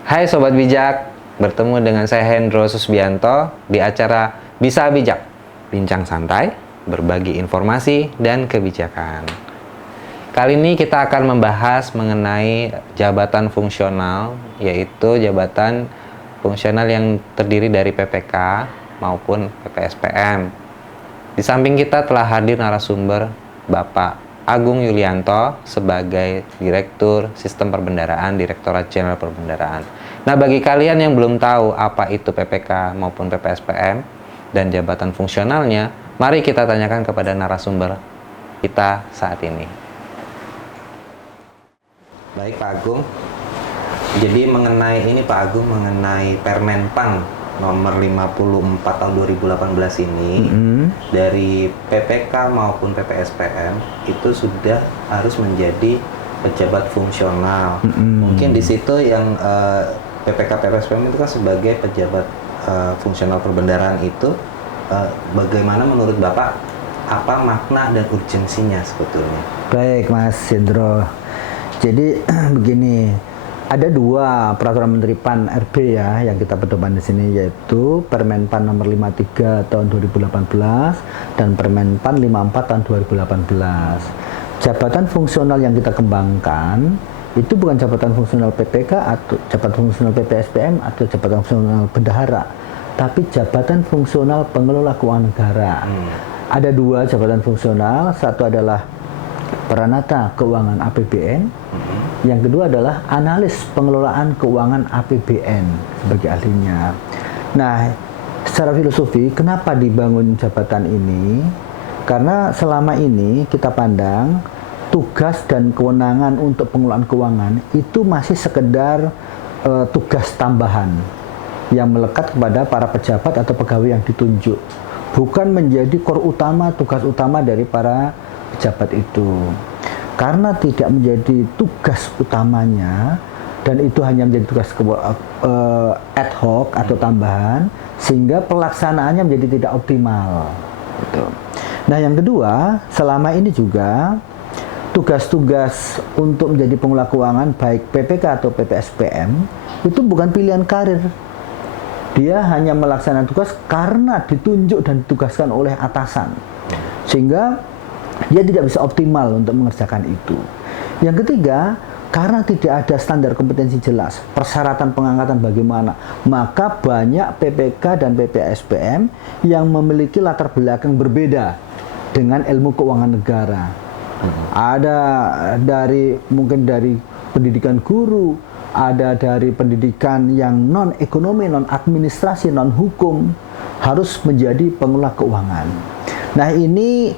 Hai Sobat Bijak, bertemu dengan saya Hendro Susbianto di acara Bisa Bijak, bincang santai, berbagi informasi dan kebijakan. Kali ini kita akan membahas mengenai jabatan fungsional, yaitu jabatan fungsional yang terdiri dari PPK maupun PPSPM. Di samping kita telah hadir narasumber Bapak Agung Yulianto sebagai Direktur Sistem Perbendaraan Direktorat Jenderal Perbendaraan. Nah, bagi kalian yang belum tahu apa itu PPK maupun PPSPM dan jabatan fungsionalnya, mari kita tanyakan kepada narasumber kita saat ini. Baik Pak Agung, jadi mengenai ini Pak Agung, mengenai Permenpan nomor 54 tahun 2018 ini, dari PPK maupun PPSPM itu sudah harus menjadi pejabat fungsional. Mungkin di situ yang PPK PPSPM itu kan sebagai pejabat fungsional perbendaraan itu, bagaimana menurut Bapak, apa makna dan urgensinya sebetulnya? Baik Mas Hendro, jadi begini, ada dua peraturan Menteri PAN RB ya yang kita pedoman di sini, yaitu Permen PAN nomor 53 tahun 2018 dan Permen PAN 54 tahun 2018. Jabatan fungsional yang kita kembangkan itu bukan jabatan fungsional PPK atau jabatan fungsional PPSPM atau jabatan fungsional bendahara, tapi jabatan fungsional pengelola keuangan negara. Ada dua jabatan fungsional, satu adalah Peranata Keuangan APBN, yang kedua adalah analis pengelolaan keuangan APBN sebagai ahlinya. Nah, secara filosofi, kenapa dibangun jabatan ini? Karena selama ini kita pandang tugas dan kewenangan untuk pengelolaan keuangan itu masih sekedar tugas tambahan yang melekat kepada para pejabat atau pegawai yang ditunjuk, bukan menjadi core utama, tugas utama dari para pejabat itu. Karena tidak menjadi tugas utamanya dan itu hanya menjadi tugas ad hoc atau tambahan, sehingga pelaksanaannya menjadi tidak optimal gitu. Nah, yang kedua, selama ini juga tugas-tugas untuk menjadi pengelola keuangan baik PPK atau PPSPM itu bukan pilihan karir. Dia hanya melaksanakan tugas karena ditunjuk dan ditugaskan oleh atasan, sehingga dia tidak bisa optimal untuk mengerjakan itu. Yang ketiga, karena tidak ada standar kompetensi jelas, persyaratan pengangkatan bagaimana, maka banyak PPK dan PPSPM yang memiliki latar belakang berbeda dengan ilmu keuangan negara. Ada mungkin dari pendidikan guru, ada dari pendidikan yang non ekonomi, non administrasi, non hukum, harus menjadi pengelola keuangan. Nah, ini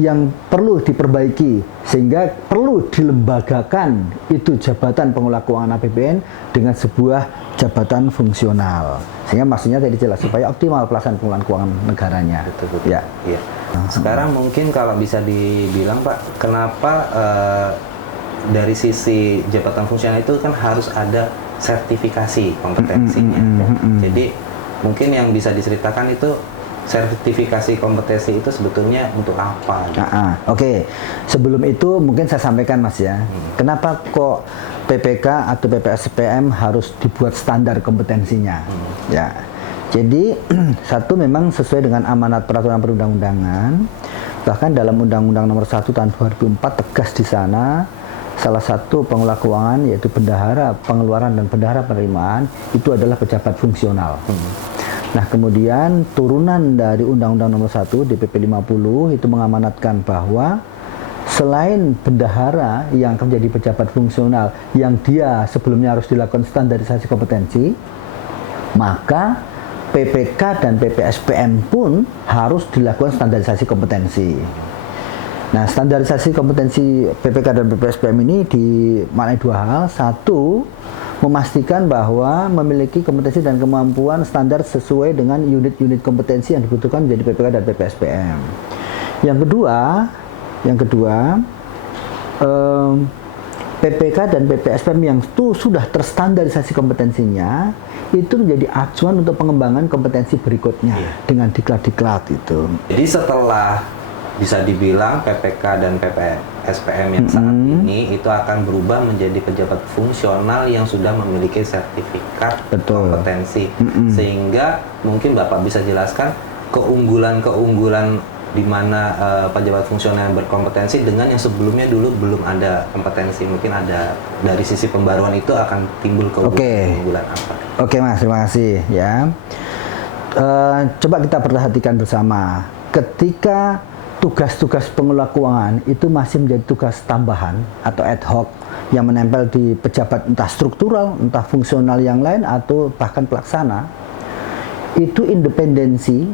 yang perlu diperbaiki, sehingga perlu dilembagakan itu jabatan pengelola keuangan APBN dengan sebuah jabatan fungsional, sehingga maksudnya tadi jelas supaya optimal pelaksanaan pengelolaan keuangan negaranya. Betul. Ya. Iya. Sekarang mungkin kalau bisa dibilang Pak, kenapa dari sisi jabatan fungsional itu kan harus ada sertifikasi kompetensinya. Jadi mungkin yang bisa diceritakan itu sertifikasi kompetensi itu sebetulnya untuk apa? Gitu? Oke. Sebelum itu mungkin saya sampaikan Mas ya, kenapa kok PPK atau PPSPM harus dibuat standar kompetensinya? Ya. Jadi satu, memang sesuai dengan amanat peraturan perundang-undangan, bahkan dalam Undang-Undang Nomor 1 Tahun 2004 tegas di sana, salah satu pengelola keuangan yaitu bendahara pengeluaran dan bendahara penerimaan itu adalah pejabat fungsional. Nah, kemudian turunan dari Undang-Undang Nomor 1 DPP 50 itu mengamanatkan bahwa selain bendahara yang akan menjadi pejabat fungsional yang dia sebelumnya harus dilakukan standarisasi kompetensi, maka PPK dan PPSPM pun harus dilakukan standarisasi kompetensi. Nah, standarisasi kompetensi PPK dan PPSPM ini dimaknai dua hal. Satu, memastikan bahwa memiliki kompetensi dan kemampuan standar sesuai dengan unit-unit kompetensi yang dibutuhkan menjadi PPK dan PPSPM. Yang kedua, PPK dan PPSPM yang itu sudah terstandarisasi kompetensinya itu menjadi acuan untuk pengembangan kompetensi berikutnya dengan diklat-diklat itu. Jadi setelah bisa dibilang PPK dan PPSPM PPSPM yang saat ini itu akan berubah menjadi pejabat fungsional yang sudah memiliki sertifikat kompetensi. Sehingga mungkin Bapak bisa jelaskan keunggulan-keunggulan di mana pejabat fungsional yang berkompetensi dengan yang sebelumnya dulu belum ada kompetensi. Mungkin ada dari sisi pembaruan itu akan timbul keunggulan apa? Oke Mas, terima kasih ya. Coba kita perhatikan bersama. Ketika tugas-tugas pengelola keuangan itu masih menjadi tugas tambahan atau ad hoc yang menempel di pejabat entah struktural, entah fungsional yang lain atau bahkan pelaksana, itu independensi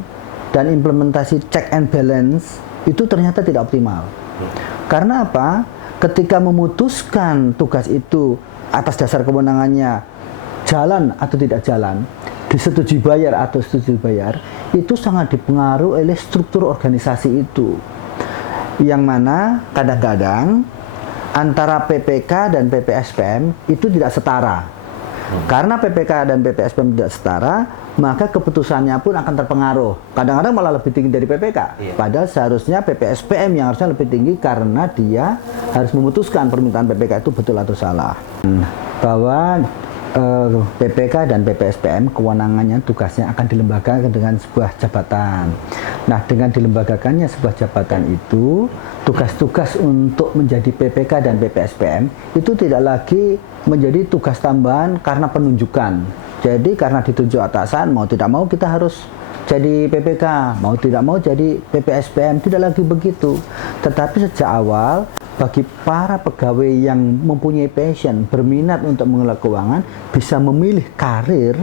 dan implementasi check and balance itu ternyata tidak optimal. Karena apa? Ketika memutuskan tugas itu atas dasar kewenangannya jalan atau tidak jalan, disetujui bayar atau setuju bayar, itu sangat dipengaruhi oleh struktur organisasi itu. Yang mana kadang-kadang antara PPK dan PPSPM itu tidak setara. Karena PPK dan PPSPM tidak setara, maka keputusannya pun akan terpengaruh. Kadang-kadang malah lebih tinggi dari PPK. Padahal seharusnya PPSPM yang harusnya lebih tinggi karena dia harus memutuskan permintaan PPK itu betul atau salah. Bahwa PPK dan PPSPM kewenangannya, tugasnya akan dilembagakan dengan sebuah jabatan. Nah, dengan dilembagakannya sebuah jabatan itu, tugas-tugas untuk menjadi PPK dan PPSPM itu tidak lagi menjadi tugas tambahan karena penunjukan. Jadi karena ditunjuk atasan, mau tidak mau kita harus jadi PPK, mau tidak mau jadi PPSPM, tidak lagi begitu. Tetapi sejak awal, bagi para pegawai yang mempunyai passion, berminat untuk mengelola keuangan, bisa memilih karir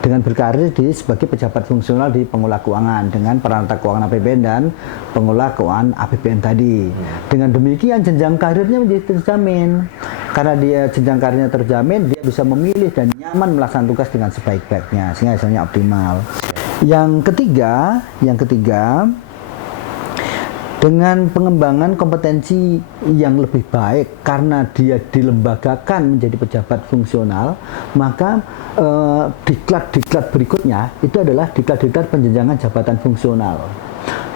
dengan berkarir sebagai pejabat fungsional di pengelola keuangan dengan peranata keuangan APBN dan pengelola keuangan APBN tadi. Dengan demikian jenjang karirnya menjadi terjamin. Karena dia jenjang karirnya terjamin, dia bisa memilih dan nyaman melaksanakan tugas dengan sebaik-baiknya sehingga hasilnya optimal. Yang ketiga, dengan pengembangan kompetensi yang lebih baik karena dia dilembagakan menjadi pejabat fungsional, maka diklat-diklat berikutnya itu adalah diklat-diklat penjenjangan jabatan fungsional.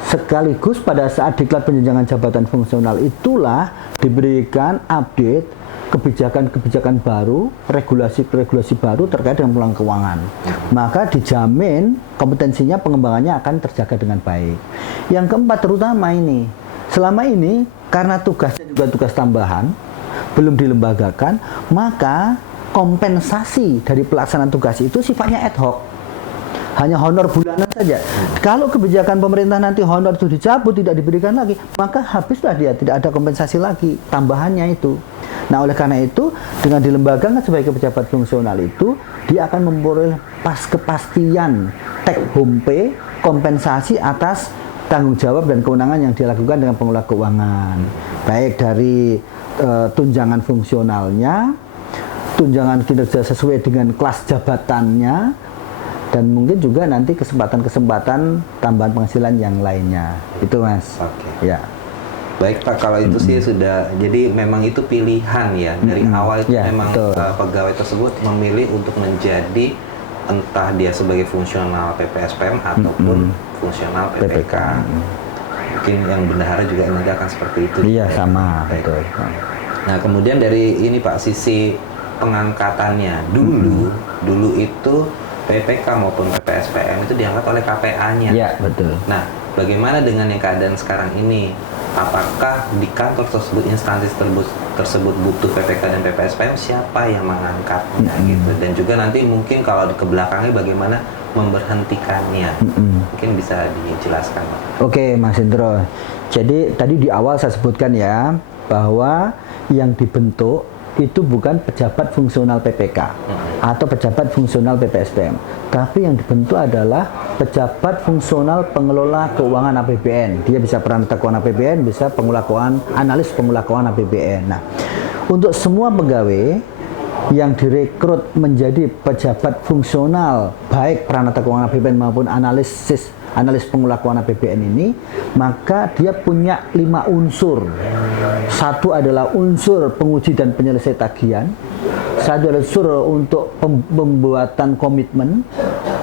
Sekaligus pada saat diklat penjenjangan jabatan fungsional itulah diberikan update kebijakan-kebijakan baru, regulasi-regulasi baru terkait dengan pengelolaan keuangan. Maka dijamin kompetensinya, pengembangannya akan terjaga dengan baik. Yang keempat terutama ini, selama ini karena tugasnya juga tugas tambahan, belum dilembagakan, maka kompensasi dari pelaksanaan tugas itu sifatnya ad hoc. Hanya honor bulanan saja. Kalau kebijakan pemerintah nanti honor itu dicabut, tidak diberikan lagi, maka habislah dia, tidak ada kompensasi lagi tambahannya itu. Nah, oleh karena itu, dengan dilembagakan sebagai pejabat fungsional itu, dia akan memperoleh kepastian take home pay, kompensasi atas tanggung jawab dan kewenangan yang dia lakukan dengan pengelola keuangan. Baik dari tunjangan fungsionalnya, tunjangan kinerja sesuai dengan kelas jabatannya, dan mungkin juga nanti kesempatan-kesempatan tambahan penghasilan yang lainnya. Itu Mas. Oke. Ya. Baik Pak, kalau itu sih sudah, jadi memang itu pilihan ya, dari awal itu memang pegawai tersebut memilih untuk menjadi entah dia sebagai fungsional PPSPM ataupun fungsional PPK. Mungkin yang bendahara juga nanti akan seperti itu. Iya, sama. Betul. Nah, kemudian dari ini Pak, sisi pengangkatannya, dulu itu PPK maupun PPSPM itu diangkat oleh KPA-nya. Iya, betul. Nah, bagaimana dengan yang keadaan sekarang ini? Apakah di kantor tersebut, instansi tersebut butuh PPK dan PPSPM, siapa yang mengangkatnya gitu? Dan juga nanti mungkin kalau ke belakangnya bagaimana memberhentikannya? Mungkin bisa dijelaskan. Oke, Mas Indro. Jadi tadi di awal saya sebutkan ya bahwa yang dibentuk itu bukan pejabat fungsional PPK atau pejabat fungsional PPSPM, tapi yang dibentuk adalah pejabat fungsional pengelola keuangan APBN. Dia bisa peranata keuangan APBN, bisa pengelola keuangan, analis pengelola keuangan APBN. Nah, untuk semua pegawai yang direkrut menjadi pejabat fungsional, baik peranata keuangan APBN maupun analis pengelola keuangan APBN ini, maka dia punya 5 unsur. Satu adalah unsur penguji dan penyelesai tagihan, satu adalah unsur untuk pembuatan komitmen,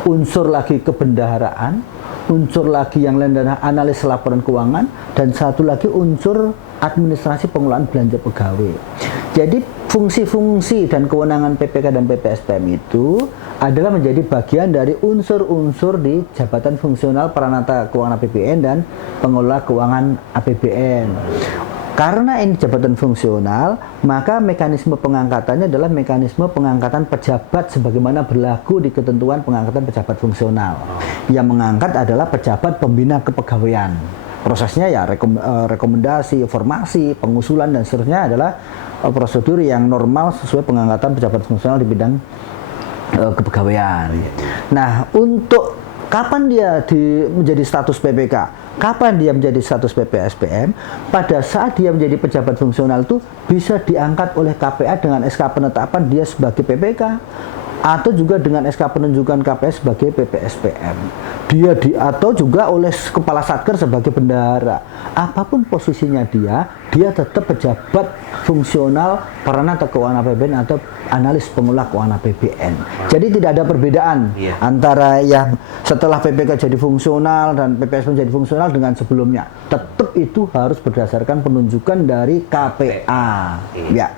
unsur lagi kebendaharaan, unsur lagi yang lain adalah analis laporan keuangan, dan satu lagi unsur administrasi pengelolaan belanja pegawai. Jadi fungsi-fungsi dan kewenangan PPK dan PPSPM itu adalah menjadi bagian dari unsur-unsur di jabatan fungsional peranata keuangan APBN dan pengelola keuangan APBN. Karena ini jabatan fungsional, maka mekanisme pengangkatannya adalah mekanisme pengangkatan pejabat sebagaimana berlaku di ketentuan pengangkatan pejabat fungsional. Yang mengangkat adalah pejabat pembina kepegawaian. Prosesnya ya rekomendasi, informasi, pengusulan dan seterusnya adalah prosedur yang normal sesuai pengangkatan pejabat fungsional di bidang kepegawaian. Nah, untuk kapan dia menjadi status PPK? Kapan dia menjadi status PPSPM? Pada saat dia menjadi pejabat fungsional itu bisa diangkat oleh KPA dengan SK penetapan dia sebagai PPK atau juga dengan SK penunjukan KPS sebagai PPSPM. Atau juga oleh kepala Satker sebagai bendahara. Apapun posisinya dia tetap pejabat fungsional peranata keuangan APBN atau analis pengelola keuangan APBN. Jadi tidak ada perbedaan antara yang setelah PPK jadi fungsional dan PPS menjadi fungsional dengan sebelumnya. Tetap itu harus berdasarkan penunjukan dari KPA. Ya.